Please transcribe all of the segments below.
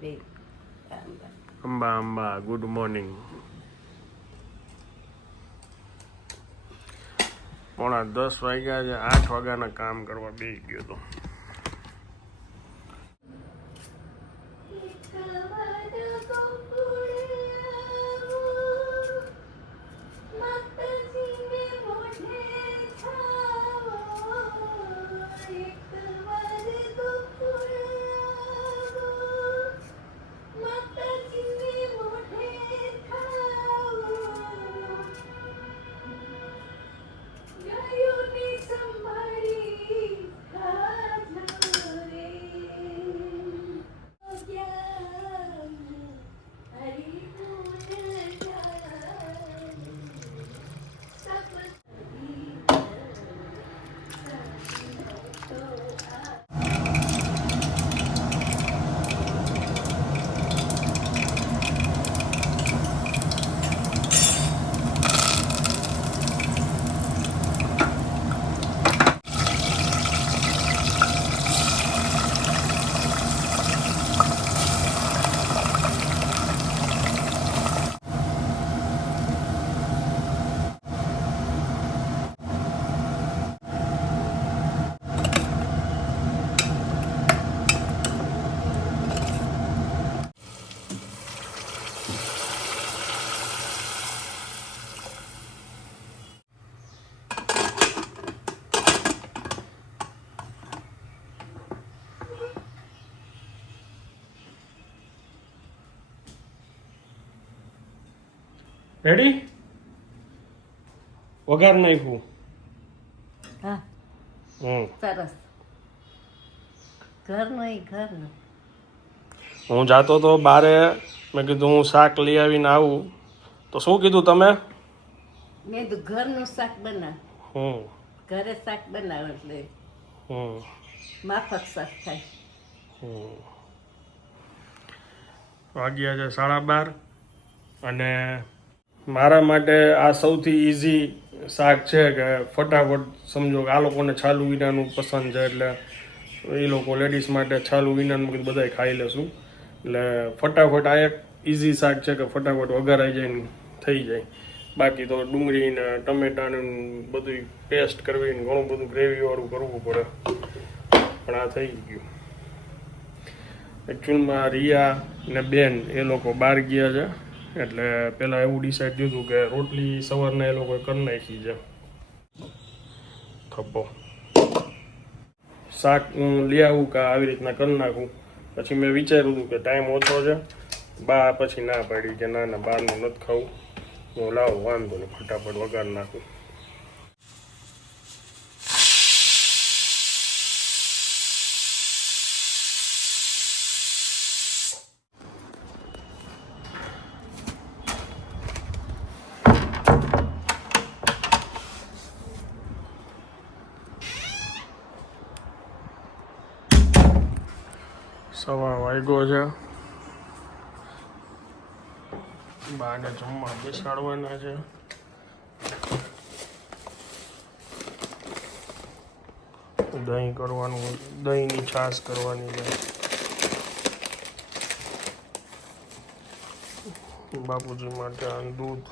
બે Amba Amba good morning. 9:30 વાગ્યા છે. 8 વાગ્યાના કામ કરવા બેસી ગયો તો. રેડી? વઘાર નાખ્યું. હા સરસ. ઘરનું હું જાતો તો બારે, મેં કીધું હું શાક લઈ આવીને આવું. તો શું કીધું તમે? મેં તો ઘરનું શાક બનાવ. હમ ઘરે શાક બનાવ એટલે માફક શાક થાય. વાગ્યા છે 12:30 અને મારા માટે આ સૌથી ઇઝી શાક છે કે ફટાફટ સમજો કે આ લોકોને છાલું વિનાનું પસંદ છે, એટલે એ લોકો લેડીઝ માટે છાલું વિનાનું કીધું બધાય ખાઈ લેશું. એટલે ફટાફટ આ એક ઇઝી શાક છે કે ફટાફટ વઘારાઈ જાય ને થઈ જાય. બાકી તો ડુંગળી ને ટમેટાને બધું પેસ્ટ કરવી ને ઘણું બધું ગ્રેવીવાળું કરવું પડે, પણ આ થઈ ગયું. એકચ્યુઅલમાં રિયા ને બેન એ લોકો બહાર ગયા છે, એટલે પહેલાં એવું ડિસાઈડ થયું કે રોટલી સવારના એ લોકોએ કરી નાખી છે. થપ્પો શાક હું લઈ આવું કે આવી રીતના કરી નાખું. પછી મેં વિચાર્યું હતું કે ટાઈમ ઓછો છે, બા પછી ના પાડી કે ના ના બહારનું નથી ખાવું. હું લાવું વાંધો નહીં, ફટાફટ વઘાર નાખું. સવા વાગ્યો છે. બાને જમવા બેસાડવાના છે. દહીં કરવાનું, દહીંની છાશ કરવાની છે. બાપુજી માટે આ દૂધ.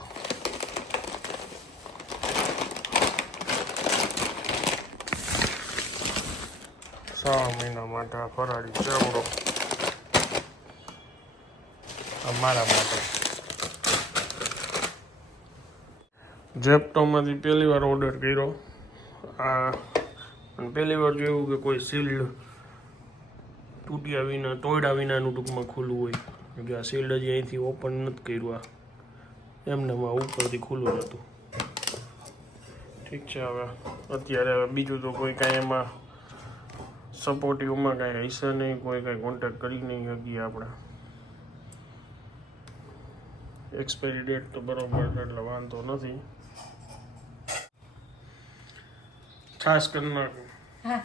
સવા મહિના માટે આ ફરાળી ચેવડો અમારા માટે. જેપ્ટોમાંથી પહેલી વાર ઓર્ડર કર્યો આ, અને પહેલી વાર જોયું કે કોઈ શિલ્ડ તૂટ્યા વિના, તોડ્યા વિનાનું ટૂંકમાં ખુલ્લું હોય. કે આ શિલ્ડ હજી અહીંથી ઓપન નથી કર્યું, આ એમને ઉપરથી ખુલ્લું હતું. ઠીક છે, હવે અત્યારે હવે બીજું તો કોઈ કાંઈ એમાં સપોર્ટિવમાં કાંઈ હશે નહીં, કોઈ કાંઈ કોન્ટેક્ટ કરી નહીં શકીએ આપણે. એક્સપાયરી ડેટ તો બરોબર છે એટલે વાંધો નથી. છાશ કરી નાખું. હા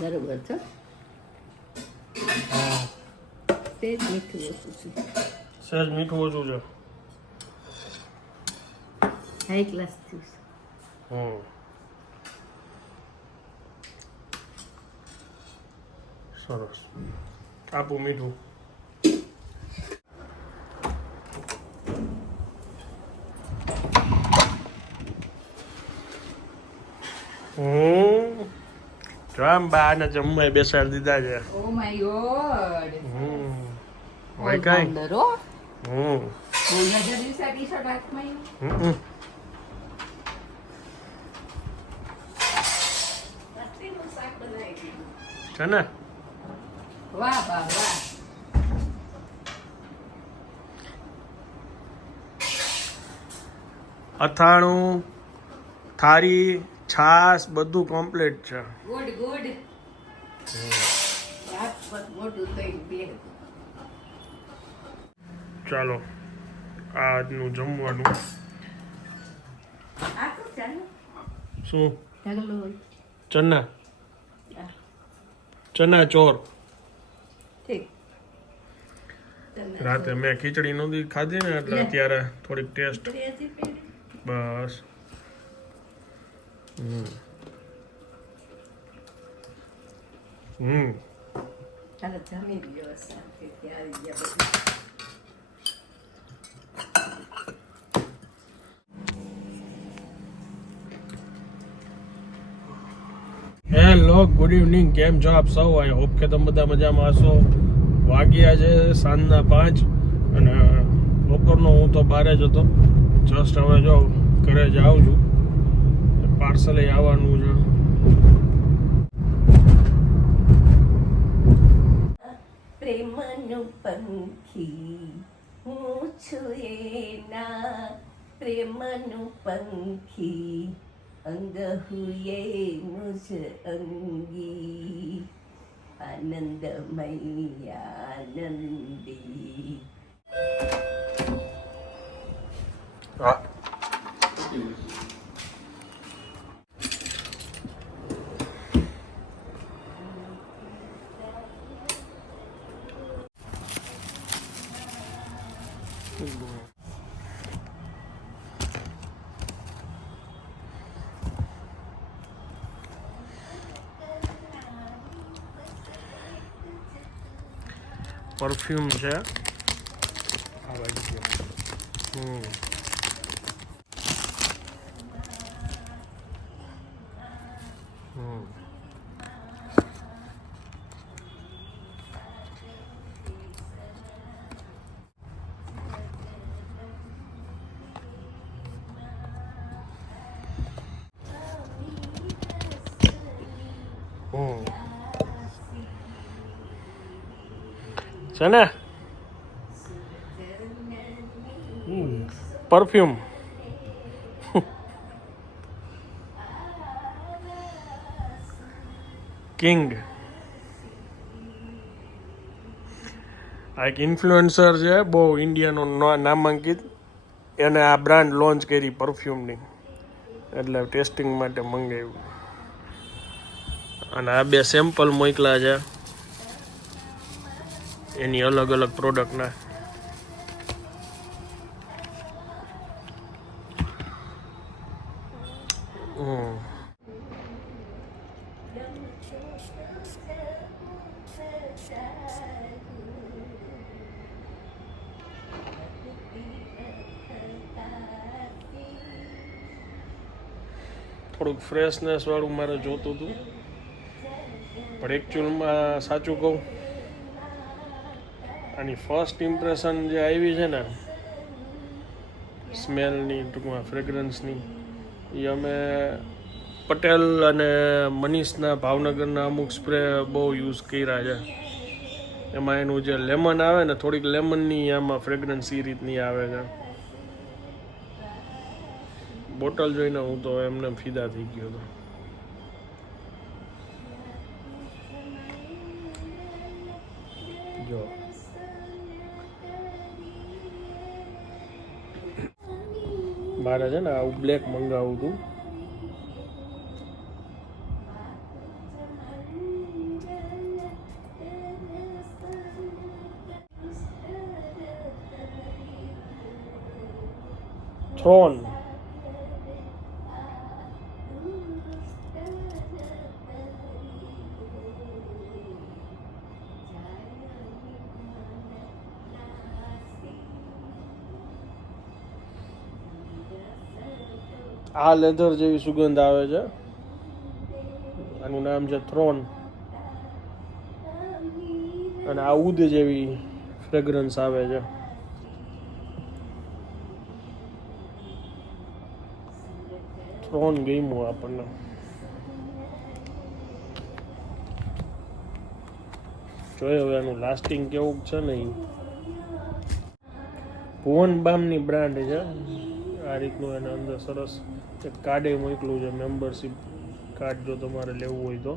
બરોબર છે હા તે જ મીઠું ઓછું છે સહેજ મીઠું ઓછું છે હાઈ ક્લાસ થયું છે સરસ આપું મીઠું જો આમ બાને જમવાય બેસાડી દીધા છે ઓ માય ગોડ હોય કઈ ડરો હમ બોલ્યા જે દિવસે ટી-શર્ટ હાથમાં હમ રાત્રિનું શાક બનાવી દીધું છે ને વાહ વાહ વાહ અથાણું થાળી છાશ બધું કમ્પ્લીટ છે ગુડ ગુડ વાત વાત મોટું થઈ બે ચાલો આજનું જમવાનું આ તો ચાલો શું ઢગલો ચના આ ચના ચોર ઠીક રાતે મેં ખીચડી નહોતી ખાધી ને એટલે અત્યારે થોડીક ટેસ્ટ હજી પેલી બસ ચાલો જમી લ્યો શાંતિથી આવી ગયા બધું હેલો ગુડ ઇવનિંગ કેમ છો આપ સૌ આઈ હોપ કે તમે બધા મજામાં હશો વાગ્યા છે સાંજના 5 અને બપોરનો હું તો બહાર જ હતો જસ્ટ હવે જો ઘરે જ આવું છું પાર્સલે આવવાનું છે પ્રેમનું પંખી હું છું એના પ્રેમનું પંખી અંગ હુએ મુજ અંગી આનંદમય આનંદી હા પરફ્યુમ છે આ બાજુ છે. છે ને પરફ્યુમ કિંગ આ એક ઇન્ફ્લુએન્સર છે બહુ ઇન્ડિયાનો નામાંકિત એને આ બ્રાન્ડ લોન્ચ કરી પરફ્યુમની એટલે ટેસ્ટિંગ માટે મંગાવ્યું અને આ બે સેમ્પલ મોકલા છે એની અલગ અલગ પ્રોડક્ટના થોડુંક ફ્રેશનેસ વાળું મારે જોતું હતું પણ એકચ્યુઅલમાં સાચું કહું આની ફર્સ્ટ ઇમ્પ્રેશન જે આવી છે ને સ્મેલની ટૂંકમાં ફ્રેગ્રન્સની એ અમે પટેલ અને મનીષના ભાવનગરના અમુક સ્પ્રે બહુ યુઝ કર્યા છે એમાં એનું જે લેમન આવે ને થોડીક લેમનની આમાં ફ્રેગ્રન્સ એ રીતની આવે છે બોટલ જોઈને હું તો એમને ફિદા થઈ ગયો હતો જો મારે છે ને આવું બ્લેક મંગાવું હતું થ્રોન. આ લેધર જેવી સુગંધ આવે છે. આનું નામ છે થ્રોન. અને આ ઉદ જેવી ફ્રેગ્રન્સ આવે છે. થ્રોન ગમ્યું આપણને. જોઈએ હવે આનું લાસ્ટિંગ કેવું છે ને. ભુવન બામની બ્રાન્ડ છે. આ રીતનું એના અંદર સરસ એક કાર્ડે મોકલું છે, મેમ્બરશિપ કાર્ડ જો તમારે લેવું હોય તો.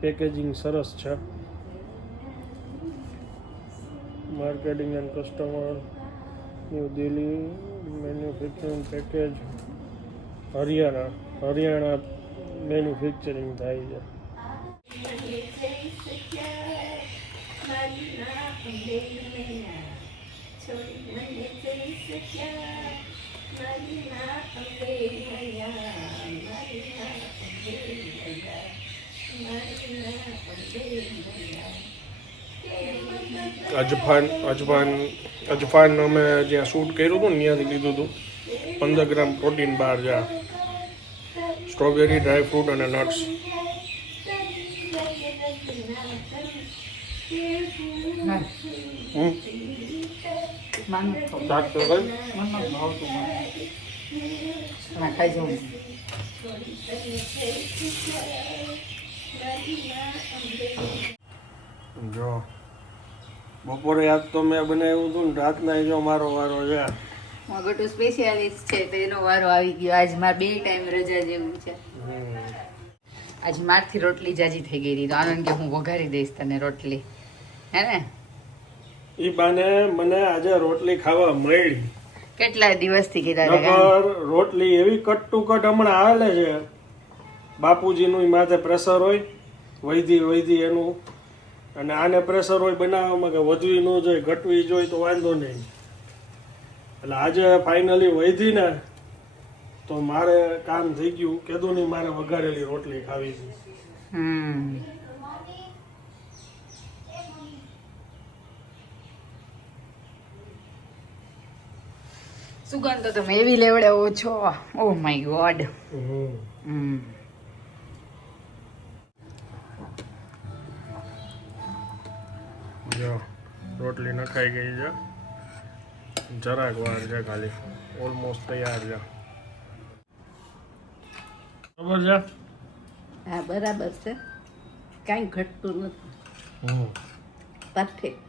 પેકેજિંગ સરસ છે. Marketing and customer, new Delhi, manufacturing package, Haryana manufacturing થાય છે. અજફાન અમે જ્યાં શૂટ કર્યું હતું ને ત્યાંથી લીધું હતું. 15 ગ્રામ પ્રોટીન બાર છે. સ્ટ્રોબેરી, ડ્રાય ફ્રૂટ અને નટ્સ. જો બપોરે આજ તો મેં બનાવ્યું હતું ને રાતના જો મારો વારો છે. મગટુ સ્પેશિયાલિસ્ટ છે તો એનો વારો આવી ગયો. આજ મારે 2 ટાઈમ રજા જેવું છે. આજ મારથી રોટલી જાજી થઈ ગઈ તો આનંદ કે હું વઘારી દઈશ તને રોટલી, હે ને? ઈ બાને મને આજે રોટલી ખાવા મળી. કેટલા દિવસથી કીધા નગર રોટલી એવી કટ ટુ કટ હમણાં હાલે છે. બાપુજીનું માથે પ્રેશર હોય, વૈધી એનું, અને આને પ્રેશર હોય બનાવવામાં કે વધવી ન જોઈએ, ઘટવી જોઈએ તો વાંધો નહીં. એટલે આજે ફાઇનલી વૈધી ને તો મારે કામ થઈ ગયું. કીધું નહીં મારે વઘારેલી રોટલી ખાવી છે. સુગંધ તો તમે એવી લેવડાવો છો. Oh my God. જો રોટલી નખાઈ ગઈ છે. જરાક વાર છે ખાલી. ઓલમોસ્ટ તૈયાર છે. બરાબર છે. હા બરાબર છે, કાંઈ ઘટતું નથી. પરફેક્ટ.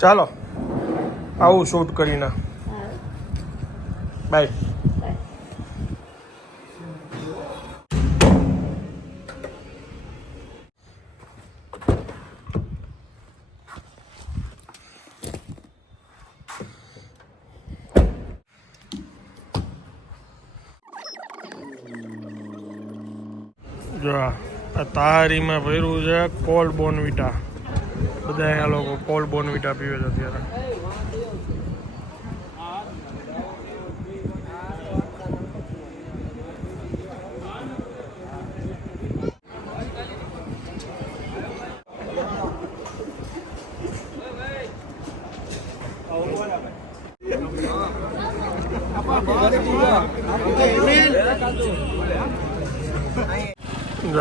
ચાલો આવું શૂટ કરીને બાય. જો આ તારીમાં ભર્યું છે કોલ્ડ બોર્નવિટા. બધા અહીંયા લોકો કોલ્ડ બોર્નવિટા પીવે છે અત્યારે.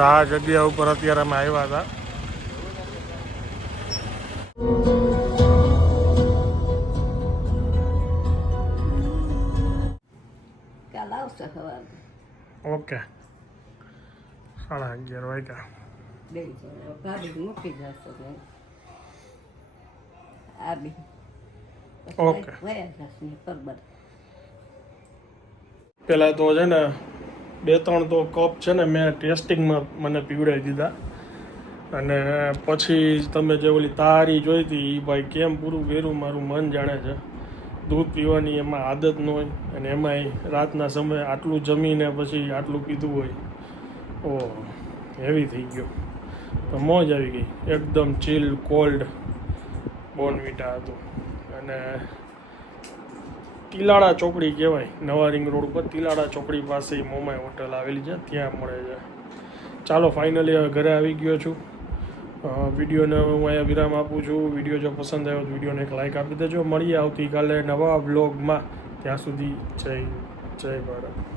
આ જગ્યા ઉપર અત્યારે અમે આવ્યા હતા. કાલ આવશે સવારે. ઓકે 11:30 વાગ્યા. બે ભાભી મૂકી જશે ભાઈ. આ બી ઓકે. વયા જશે બરાબર. પેલા તો છે ને 2-3 તો કપ છે ને મેં ટેસ્ટિંગમાં મને પીવડાવી દીધા, અને પછી તમે જે ઓલી તારી જોઈ હતી એ ભાઈ કેમ પૂરું કર્યું મારું મન જાણે છે. દૂધ પીવાની એમાં આદત ન હોય, અને એમાંય રાતના સમયે આટલું જમીને પછી આટલું પીધું હોય, ઓહ હેવી થઈ ગયો. તો મોજ આવી ગઈ, એકદમ ચીલ કોલ્ડ બોર્નવિટા હતું. અને તિલાડા ચોકડી કહેવાય, નવા રિંગ રોડ ઉપર તિલાડા ચોકડી પાસે મોમાઈ હોટલ આવેલી છે, ત્યાં મળે છે. ચાલો ફાઇનલી હવે ઘરે આવી ગયો છું. વિડીયોને હું અહીંયા વિરામ આપું છું. વિડીયો જો પસંદ આવ્યો તો વિડીયોને એક લાઇક આપી દેજો. મળીએ આવતીકાલે નવા બ્લોગમાં. ત્યાં સુધી જય ભારત.